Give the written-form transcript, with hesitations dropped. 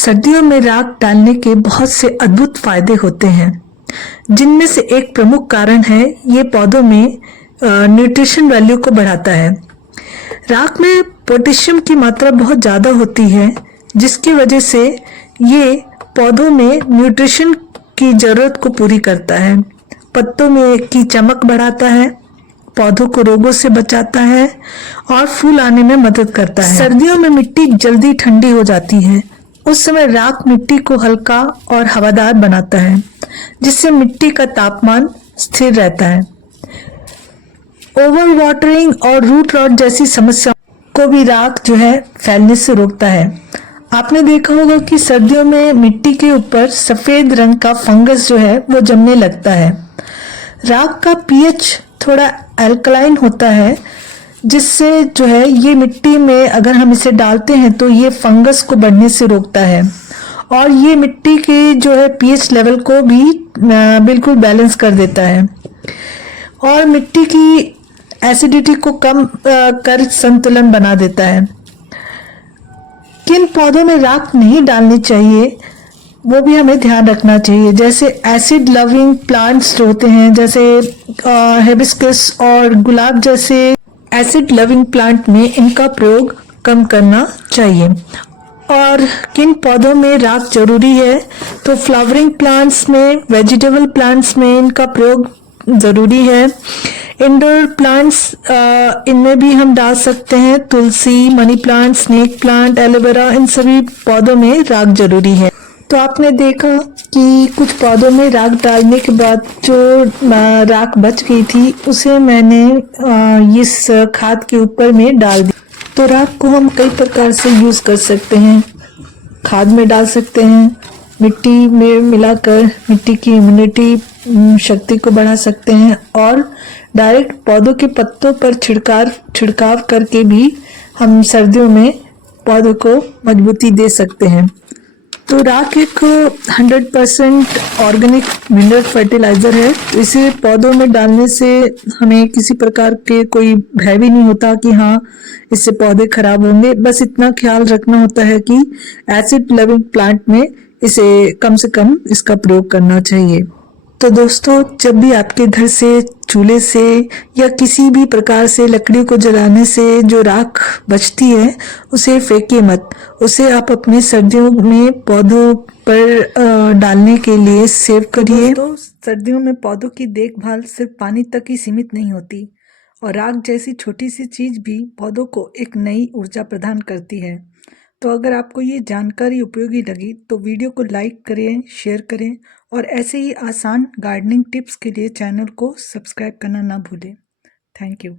सर्दियों में राख डालने के बहुत से अद्भुत फायदे होते हैं, जिनमें से एक प्रमुख कारण है ये पौधों में न्यूट्रिशन वैल्यू को बढ़ाता है। राख में पोटेशियम की मात्रा बहुत ज़्यादा होती है, जिसकी वजह से ये पौधों में न्यूट्रिशन की ज़रूरत को पूरी करता है। पत्तों में की चमक बढ़ाता है, पौधों को रोगों से बचाता है और फूल आने में मदद करता है। सर्दियों में मिट्टी जल्दी ठंडी हो जाती है। उस समय राख मिट्टी को हल्का और हवादार बनाता है, जिससे मिट्टी का तापमान स्थिर रहता है। ओवर वाटरिंग और रूट रॉट जैसी समस्याओं को भी राख फैलने से रोकता है। आपने देखा होगा कि सर्दियों में मिट्टी के ऊपर सफेद रंग का फंगस वो जमने लगता है। राख का पीएच थोड़ा अल्कलाइन होता है, जिससे ये मिट्टी में अगर हम इसे डालते हैं तो ये फंगस को बढ़ने से रोकता है और ये मिट्टी के पीएच लेवल को भी बिल्कुल बैलेंस कर देता है और मिट्टी की एसिडिटी को कम कर संतुलन बना देता है। किन पौधों में राख नहीं डालनी चाहिए वो भी हमें ध्यान रखना चाहिए। जैसे एसिड लविंग प्लांट्स जो होते हैं, जैसे हिबिस्कस और गुलाब जैसे एसिड लविंग प्लांट में इनका प्रयोग कम करना चाहिए। और किन पौधों में राख जरूरी है तो फ्लावरिंग प्लांट्स में, वेजिटेबल प्लांट्स में इनका प्रयोग जरूरी है। इंडोर प्लांट्स इनमें भी हम डाल सकते हैं, तुलसी, money plant, snake plant, aloe vera, इन सभी पौधों में राख जरूरी है। तो आपने देखा कि कुछ पौधों में राख डालने के बाद जो राख बच गई थी उसे मैंने इस खाद के ऊपर में डाल दी। तो राख को हम कई प्रकार से यूज कर सकते हैं। खाद में डाल सकते हैं, मिट्टी में मिलाकर मिट्टी की इम्यूनिटी शक्ति को बढ़ा सकते हैं और डायरेक्ट पौधों के पत्तों पर छिड़काव करके भी हम सर्दियों में पौधों को मजबूती दे सकते हैं। तो राख एक 100% ऑर्गेनिक मिनरल फर्टिलाइजर है। इसे पौधों में डालने से हमें किसी प्रकार के कोई भय भी नहीं होता कि हाँ इससे पौधे खराब होंगे। बस इतना ख्याल रखना होता है कि एसिड लविंग प्लांट में इसे कम से कम इसका प्रयोग करना चाहिए। तो दोस्तों, जब भी आपके घर से, चूल्हे से या किसी भी प्रकार से लकड़ी को जलाने से जो राख बचती है उसे फेंकिए मत। उसे आप अपने सर्दियों में पौधों पर डालने के लिए सेव करिए। तो सर्दियों में पौधों की देखभाल सिर्फ पानी तक ही सीमित नहीं होती और राख जैसी छोटी सी चीज भी पौधों को एक नई ऊर्जा प्रदान करती है। तो अगर आपको ये जानकारी उपयोगी लगी तो वीडियो को लाइक करें, शेयर करें और ऐसे ही आसान गार्डनिंग टिप्स के लिए चैनल को सब्सक्राइब करना ना भूलें। Thank you.